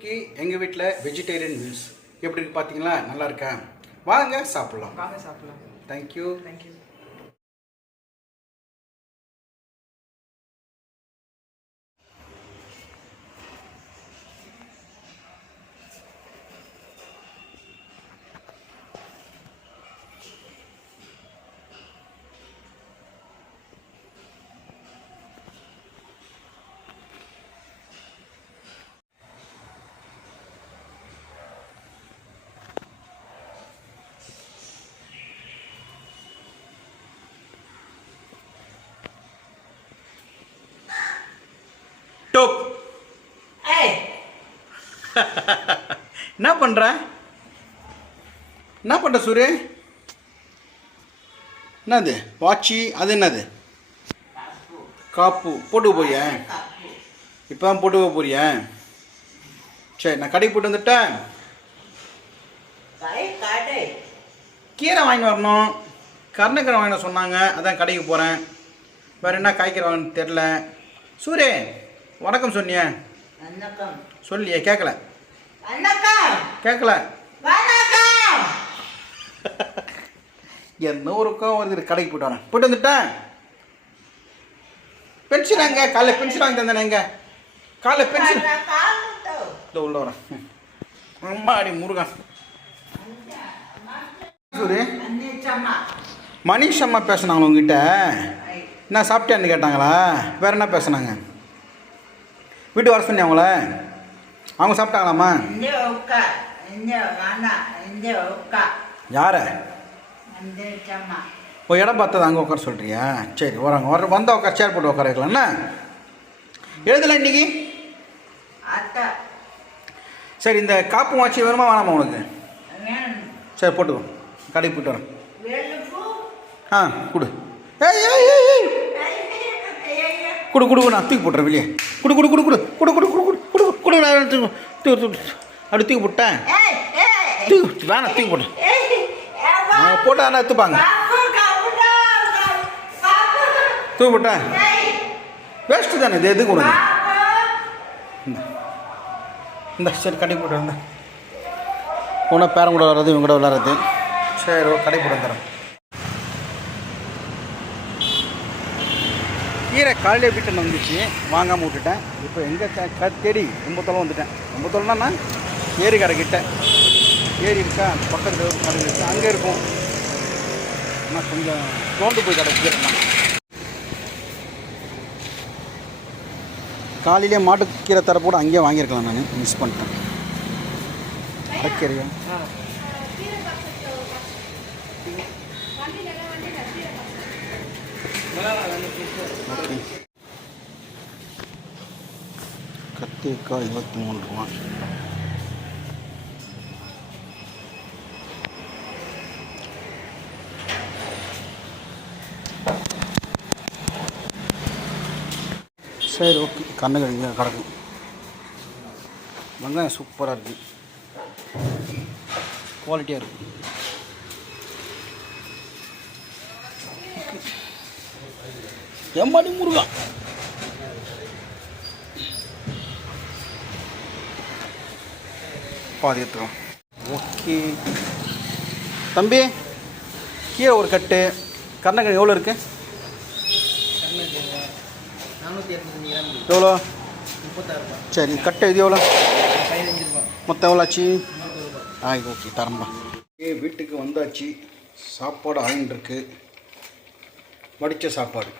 இன்னைக்கு எங்கள் வீட்டில் வெஜிடேரியன் மீல்ஸ் எப்படி இருக்கு பார்த்தீங்களா? நல்லா இருக்கா? வாங்க சாப்பிட்லாம். தேங்க்யூ. என்ன பண்ற சூரிய? என்னது வாட்சி? அது என்னது? காப்பு போட்டு போறியா? இப்போ தான் போட்டு போறியா? சரி, நான் கடைக்கு போட்டு வந்துட்டேன். கீரை வாங்கி வரணும். கருணக்கீரை வாங்கின சொன்னாங்க, அதான் கடைக்கு போகிறேன். வேறு என்ன காய்கறி வாங்கன்னு தெரில. சூரிய வணக்கம் சொன்னிய? சொல்லியே கேட்கல. என்ன ஒரு வருது. கடைக்கு போயிட்டு வரேன். போயிட்டு வந்துட்டேன். பென்சில் எங்க? காலைல பென்சில் வாங்கி தந்தேன். எங்க காலைல பென்சில் உள்ள வரேன். அம்மாடி முருகன். சூரி மணிஷ் அம்மா பேசினாங்களா உங்ககிட்ட? என்ன சாப்பிட்டேன்னு கேட்டாங்களா? வேற என்ன பேசுனாங்க? வீட்டு வர சொன்னேன் அவங்கள. அவங்க சாப்பிட்டாங்களாம்மா? யார? ஓ, இடம் பார்த்தது அங்கே உட்கார சொல்கிறியா? சரி, வராங்க. வந்தால் உட்கார சேர் போட்டு உட்கார வைக்கலாம்ண்ணா. எழுதலை இன்னைக்கு? சரி, இந்த காப்பு வாட்சி வேணுமா வேணாமா உனக்கு? சரி, போட்டுக்கோ. கடைக்கு போய்ட்டு வரேன். ஆ கொடு. கொடு நான் தூக்கி போட்டுறேன் வெளியே. கொடு அப்படி தூக்கி போட்டேன். வேணாம், தூக்கி போட்டேன். போட்டா ஆனால் எடுத்துப்பாங்க. தூக்கி போட்டேன். வேஸ்ட்டு தானே இது. எதுக்கு கொடுங்க இந்த சரி கடைக்கு போட்டு வந்தேன். போனால் பேரன் கூட வர்றது, இவங்க கூட விளாட்றது. சரி, கடைக்கு போட்டு வந்துடுறேன். கீரை காலையிலே வீட்டில் வந்துச்சு, வாங்காமல் விட்டுட்டேன். இப்போ எங்கே தேடி ரொம்ப தொலை வந்துட்டேன். ரொம்ப தொலைனா ஏரி கடைக்கிட்ட. ஏரி இருக்கா, பக்கத்தில் ஒரு கடை இருக்குது, அங்கே இருக்கும். ஆனால் கொஞ்சம் தோண்டு போய் கடை கீரைலாம். காலையிலே மாட்டுக்கீரை தரப்போடு அங்கேயே வாங்கியிருக்கலாம். நான் மிஸ் பண்ணிட்டேன். அரைக்கீரையா? ஓகே. கத்திரிக்காய் 23 ரூபா. சரி, ஓகே. கண்ணுக்கடிங்க கிடக்கும். வெங்காயம் சூப்பராக இருக்குது, குவாலிட்டியாக இருக்குது. எம்மாடி முருகா. பாதி எடுத்துக்கலாம். ஓகே தம்பி, கீரை ஒரு கட்டு. கருணக்கிழங்கு எவ்வளோ இருக்குது? எவ்வளோ? சரி, கட்டு இது எவ்வளோ? மொத்தம் எவ்வளோ ஆச்சு? ஓகே, தரம்பா. வீட்டுக்கு வந்தாச்சு. சாப்பாடு ஆயின்ட்டுருக்கு. வடித்த சாப்பாடு.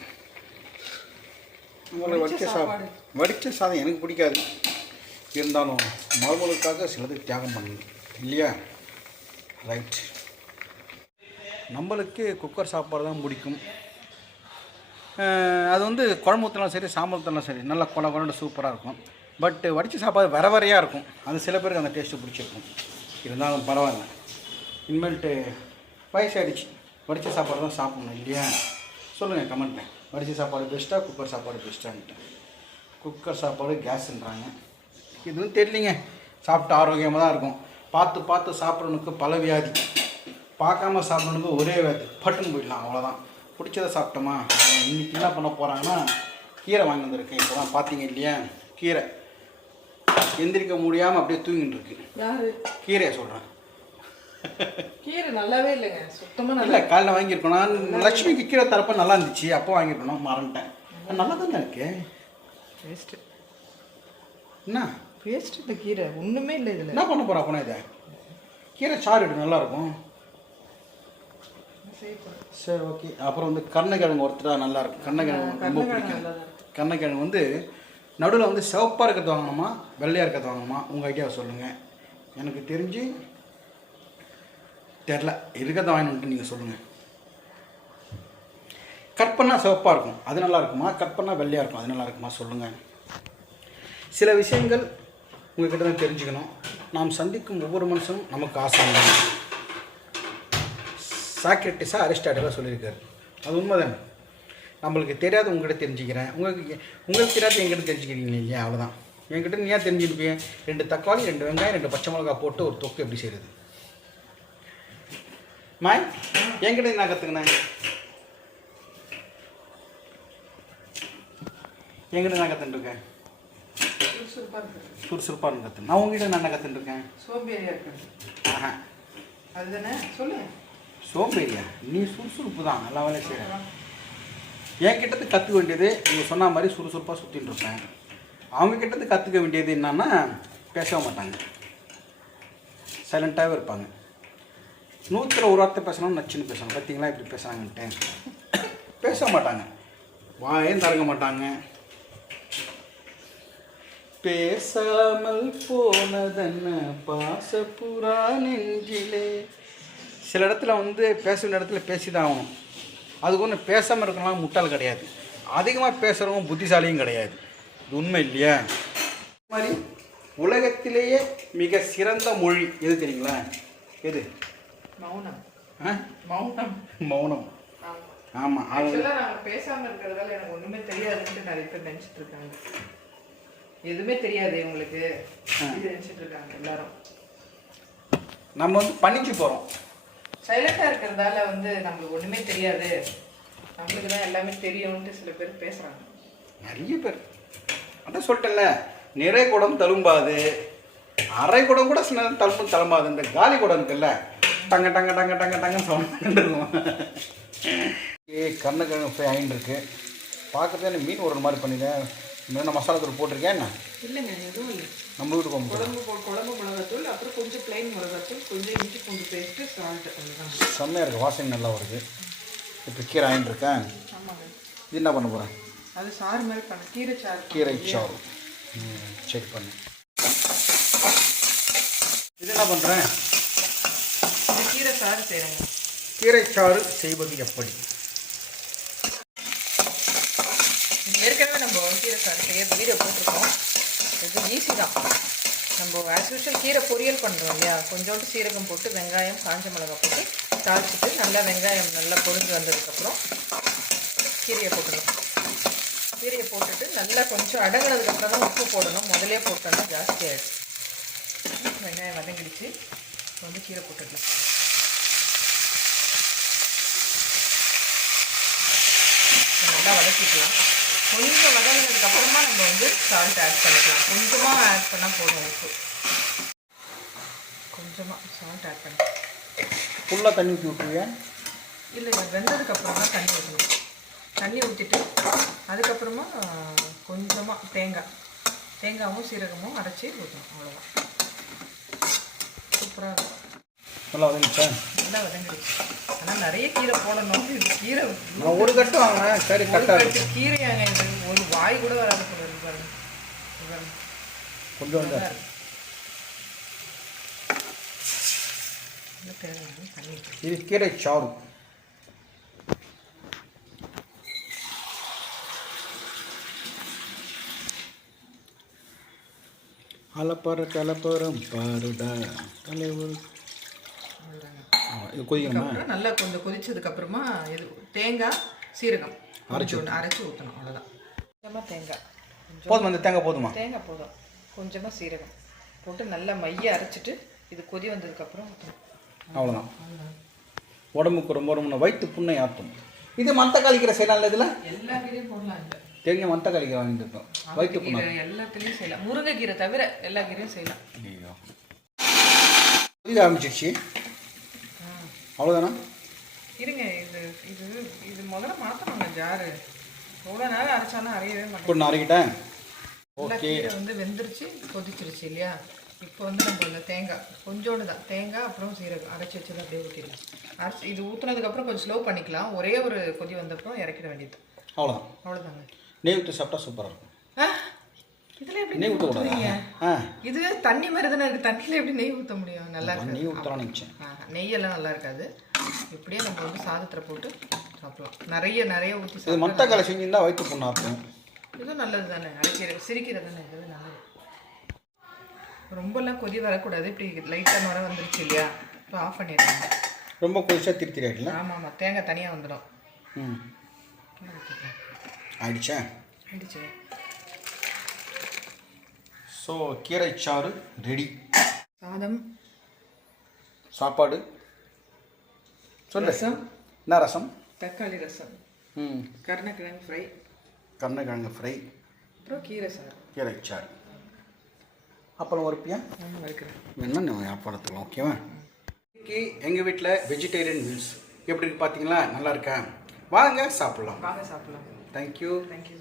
வடித்த சாதம் எனக்கு பிடிக்காது. இருந்தாலும் மருமகளுக்காக சிலது தியாகம் பண்ணணும் இல்லையா? ரைட். நம்மளுக்கு குக்கர் சாப்பாடு தான் பிடிக்கும். அது வந்து குழம்பு ஊற்றினாலும் சரி, சாம்பார் ஊற்றினாலும் சரி, நல்லா குழம்பு சூப்பராக இருக்கும். பட் வடித்த சாப்பாடு வரையாக இருக்கும். அது சில பேருக்கு அந்த டேஸ்ட்டு பிடிச்சிருக்கும். இருந்தாலும் பரவாயில்ல. இனிமேல்ட்டு வயசாகிடுச்சு, வடித்த சாப்பாடு தான் சாப்பிட்ணும் இல்லையா? சொல்லுங்கள் கமெண்ட்டில். வடித்த சாப்பாடு பெஸ்ட்டாக, குக்கர் சாப்பாடு பெஸ்ட்டான்ட்டு. குக்கர் சாப்பாடு கேஸுன்றாங்க. இதுவும் தெரியலிங்க. சாப்பிட்டு ஆரோக்கியமாக தான் இருக்கும். பார்த்து சாப்பிட்றவனுக்கு பல வியாதி, பார்க்காம சாப்பிட்றவனுக்கு ஒரே வியாதி. பட்டுன்னு போயிடலாம், அவ்வளோதான். பிடிச்சதை சாப்பிட்டோமா. இன்றைக்கி என்ன பண்ண போகிறாங்கன்னா, கீரை வாங்கி வந்திருக்கேன். இப்போ தான் பார்த்தீங்க இல்லையா? கீரை எந்திரிக்க முடியாமல் அப்படியே தூங்கிட்டு இருக்கு. யாரு? கீரையை சொல்கிறேன். கீரை நல்லாவே இல்லைங்க, சுத்தமாக இல்லை. காலையில் வாங்கியிருக்கோம். நான் லட்சுமிக்கு கீரை தரப்ப நல்லா இருந்துச்சு, அப்போ வாங்கியிருக்கணும், மறந்துட்டேன். நல்லா தானே இருக்கு. வேஸ்ட்டு. என்ன வேஸ்ட்டு இந்த கீரை, ஒன்றுமே இல்லை இதில். என்ன பண்ண போகிறா அப்போனா? இதை கீரை சாறு இடு, நல்லாயிருக்கும். சரி, ஓகே. அப்புறம் வந்து கருணைக்கிழங்கு ஒருத்தரா நல்லாயிருக்கும். கருணைக்கிழங்கு ரொம்ப பிடிக்கும். கருணைக்கிழங்கு வந்து நடுவில் வந்து சிவப்பாக இருக்கிறது வாங்கணுமா வெள்ளையாக இருக்கிறது வாங்கணுமா? உங்கள் ஐடியாவை சொல்லுங்கள். எனக்கு தெரிஞ்சு தெரில, இருக்கிறத வாங்கிட்டு நீங்கள் சொல்லுங்கள். கட் பண்ணால் சிவப்பாக இருக்கும், அது நல்லா இருக்குமா? கட் பண்ணால் வெள்ளையாக இருக்கும், அது நல்லா இருக்குமா? சொல்லுங்கள். சில விஷயங்கள் உங்கள்கிட்ட தான் தெரிஞ்சுக்கணும். நாம் சந்திக்கும் ஒவ்வொரு மனுஷனும் நமக்கு ஆசை. சாக்ரட்டிஸாக அரிஸ்டாட்டிலாக சொல்லியிருக்காரு. அது உண்மைதானே. நம்மளுக்கு தெரியாது உங்கள்கிட்ட தெரிஞ்சுக்கிறேன், உங்களுக்கு தெரியாது என்கிட்ட தெரிஞ்சுக்கிறீங்க இல்லையா? அவ்வளோதான். என்கிட்ட நீ ஏன் தெரிஞ்சுருப்பீங்க? 2 தக்காளி, 2 வெங்காயம், 2 பச்சை மிளகா போட்டு ஒரு தொக்கு எப்படி செய்கிறது? மாய் என்கிட்ட நான் கற்றுக்கினேன். என்கிட்ட நான் கற்றுட்டுருக்கேன். சுறுசுறுப்பாக கற்றுனேன். நான் உங்ககிட்ட நான் என்ன கற்றுட்டுருக்கேன்? சோம்பேறியா இருக்கு. ஆஹா, அதுதானே சொல்லு. சோம்பேறியா? நீ சுறுசுறுப்பு தான், நல்லா வேலை செய்கிறேன். என்கிட்டது கற்றுக்க வேண்டியது நீங்கள் சொன்ன மாதிரி சுறுசுறுப்பாக சுற்றின்னு இருப்பேன். அவங்கக்கிட்டது கற்றுக்க வேண்டியது என்னன்னா, பேசவே மாட்டாங்க, சைலண்ட்டாகவே இருப்பாங்க. 100ல் ஒரு வார்த்தை பேசணும்னு நச்சுன்னு பேசணும். பார்த்தீங்களா இப்படி பேசுகிறாங்கன்ட்டு? பேச மாட்டாங்க, வாயும் திறக்க மாட்டாங்க. பேசாமல் போனதென்ன பாசப்புறா நெஞ்சிலே. சில இடத்துல வந்து பேச வேண்டிய இடத்துல பேசி தான் ஆகணும். அதுக்கு ஒன்று பேசாமல் இருக்கணும் முட்டாள் கிடையாது, அதிகமாக பேசுகிறவங்க புத்திசாலியும் கிடையாது. இது உண்மை இல்லையா? இது மாதிரி உலகத்திலேயே மிக சிறந்த மொழி எது தெரியுங்களா? எது? மௌனம். மௌனம். மௌனம். ஆமாம். நாங்கள் பேசாமல் இருக்கிறதால எனக்கு ஒன்றுமே தெரியாதுன்ட்டு நிறைய பேர் நினச்சிட்டு இருக்காங்க. எதுவுமே தெரியாது உங்களுக்கு இது நினச்சிட்டு இருக்காங்க எல்லாரும். நம்ம வந்து பணிச்சு போகிறோம். சைலண்டாக இருக்கிறதால வந்து நம்மளுக்கு ஒன்றுமே தெரியாது, நம்மளுக்கு தான் எல்லாமே தெரியும்ன்ட்டு சில பேர் பேசுகிறாங்க. நிறைய பேர். அதான் சொல்லிட்டேன்ல, நிறை குடம் தழும்பாது, அரை குடம் கூட சில நேரம் தழும்பாது. இந்த காலி குடம் இருக்குல்ல, டங்க டங்க டங்க டங்க டங்கன்னு சவுண்ட் இருக்கும். கருணைக்கிழங்கு ஃப்ரை ஆகிட்டு இருக்கு. பார்க்கறதே மீன் ஒரு மாதிரி பண்ணிட்டேன். இன்னும் மசாலா தூள் போட்டிருக்கேன். என்ன இல்லைங்க, எதுவும் இல்லை. நம்ம வீட்டுக்கு குழம்பு மிளகாத்தூள், அப்புறம் கொஞ்சம் பிளைன் மிளகாத்தூள், கொஞ்சம் இஞ்சி பூண்டு பேஸ்ட்டு, சால்ட்டு, அதுதான். செம்மையாக இருக்குது, வாசனை நல்லா வருது. இப்போ கீரை ஆகிட்டு இருக்கேன். ஆமாங்க. இது என்ன பண்ண போகிறேன்? அது சாறு மாதிரி பண்ண கீரை சாறு. கீரை சாறு செக் பண்ணு. இது என்ன பண்ணுறேன்? இது கீரை சாறு செய்கிறேங்க. கீரை சாறு செய்வது எப்படி? ஏற்கனவே நம்ம கீரை சாறு செய்ய வீடியோ போட்டிருக்கோம். இது ஈஸி தான். நம்ம ஆஸ் யூஷுவல் கீரை பொரியல் பண்ணுறோம் இல்லையா, கொஞ்சோண்டு சீரகம் போட்டு வெங்காயம் காஞ்ச மிளகாய் போட்டு தாளிச்சிட்டு நல்லா வெங்காயம் நல்லா பொரிஞ்சு வந்ததுக்கப்புறம் கீரையை போட்டுடணும். கீரையை போட்டுட்டு நல்லா கொஞ்சம் அடங்கினதுக்கப்புறம் தான் உப்பு போடணும். முதலே போட்டோன்னா ஜாஸ்தி ஆகிடுச்சு. வெங்காயம் வதங்கிடுச்சு, வந்து கீரை போட்டுடலாம். நல்லா வதக்கிக்கலாம். கொஞ்சம் வதங்கினதுக்கப்புறமா நம்ம வந்து சால்ட் ஆட் பண்ணிக்கலாம். கொஞ்சமாக ஆட் பண்ணால் போதும். உப்பு கொஞ்சமாக சால்ட் ஆட் பண்ணி ஃபுல்லாக தண்ணி ஊற்றி விட்டுருவேன். இல்லை, வெந்ததுக்கப்புறம் தான் தண்ணி ஊற்றணும். தண்ணி ஊற்றிட்டு அதுக்கப்புறமா கொஞ்சமாக தேங்காயும் சீரகமும் அரைச்சி ஊற்றணும். அவ்வளோதான். சூப்பராக இருக்கும். நல்லா வதங்கிச்சா? நல்லா வதங்கிடுச்சு. ஆனால் நிறைய கீரை போடணும். இது கீரை நான் ஒரு கட்டு வாங்கினேன். சரி, கட்டு கீரையாங்க. இது ஒரு வாய் கூட வராது பாருங்க. கொஞ்சம் தண்ணி. இது கீரை சாறு. கலப்பரம் பாருடா தலைவர். இது கொதிக்கணுமா? நல்லா கொஞ்சம் கொதிச்சதுக்கப்புறமா இது தேங்காய் சீரகம் அரைச்சி ஊற்றணும். அவ்வளோதான். கொஞ்சமாக தேங்காய் போதும். அந்த தேங்காய் போதுமா? தேங்காய் போதும். கொஞ்சமாக சீரகம் போட்டு நல்லா மைய அரைச்சிட்டு இது கொதி வந்ததுக்கப்புறம் ஊற்றணும். அவ்வளோதான். உடம்புக்கு ரொம்ப ரொம்ப வயிற்று புண்ணை ஆற்றும். இது மற்ற காலிக்கிற செய்யலாம். இதில் எல்லா கீரையும் போடலாம். இல்லை தெரிஞ்ச மந்தக்காளிக்கு வாங்கியிருப்போம் வயிற்று புண்ணா கீரை எல்லாத்துலேயும் செய்யலாம், முருங்கைக்கீரை தவிர எல்லா கீரையும் செய்யலாம். ஐயோ புரிய ஆரம்பிச்சிடுச்சு. அவ்வளோதானா? இருங்க, இது இது இது முதல்ல மாற்றணுங்க ஜாரு. எவ்வளோ நேரம் அரைச்சாலும் அரையவே மாட்டேன். இப்போ நான் அரைக்கிட்டேன். ஓகே, ஓகே, கீரை வந்து வெந்துருச்சு, கொதிச்சிருச்சு இல்லையா? இப்போ வந்து நம்ம இந்த தேங்காய் கொஞ்சோண்டு தான், தேங்காய் அப்புறம் சீரகம் அரைச்சி வச்சது அப்படியே ஊற்றிடலாம். அரைச்சி இது ஊற்றுனதுக்கப்புறம் கொஞ்சம் ஸ்லோ பண்ணிக்கலாம். ஒரே ஒரு கொதி வந்தப்பறம் இறக்கிட வேண்டியது. அவ்வளோதான். அவ்வளோதாங்க. நெய் ஊற்றி சாப்பிட்டா சூப்பராக இருக்கும். இதில் எப்படி நெய் ஊற்றக்கூடாது. ஆ, இது தண்ணி மாதிரி தானே இருக்குது, தண்ணியில் எப்படி நெய் ஊற்ற முடியும்? நல்லா இருக்கு. நெய் ஊற்றலாம்னு நினச்சேன். நெய்யெல்லாம் நல்லா இருக்காது. இப்படியே நம்ம வந்து சாதத்தில் போட்டு சாப்பிடலாம். நிறைய நிறைய ஊற்றி இது சாப்பிடலாம். மந்தக்காளி செஞ்சுருந்தா வயிற்று புண்ணா இருக்கும். இதுவும் நல்லது தானே, அரைக்கிறது சிரிக்கிறது தானே, இது நல்லது. ரொம்பலாம் கொதி வரக்கூடாது. இப்படி லைட்டாக நுர வந்துருச்சு இல்லையா? இப்போ ஆஃப் பண்ணிடுறாங்க. ரொம்ப கொதிச்சா திருப்தி ஆகிடல. ஆமாம் ஆமாம், தேங்காய் தனியாக வந்துடும். ம், ஆயிடுச்சா? ஆயிடுச்சு. ஸோ கீரை சாறு ரெடி. சாதம், சாப்பாடு சொல்லு. ரசம், என்ன ரசம்? தக்காளி ரசம், ம், கருணக்கிழங்கு ஃப்ரை, கருணக்கிழங்கு ஃப்ரை, அப்புறம் கீரை சாறு. கீரை சாறு. அப்புறம் ஒரு பியா நான் வைக்கிறேன். வேணா சாப்பாடுத்துக்கலாம். ஓகேவா? இன்னைக்கு எங்கள் வீட்டில் வெஜிடேரியன் மீல்ஸ் எப்படி இருக்கு பார்த்தீங்களா? நல்லா இருக்கா? வாங்க சாப்பிட்லாம். வாங்க சாப்பிடலாம். தேங்க்யூ. தேங்க்யூ.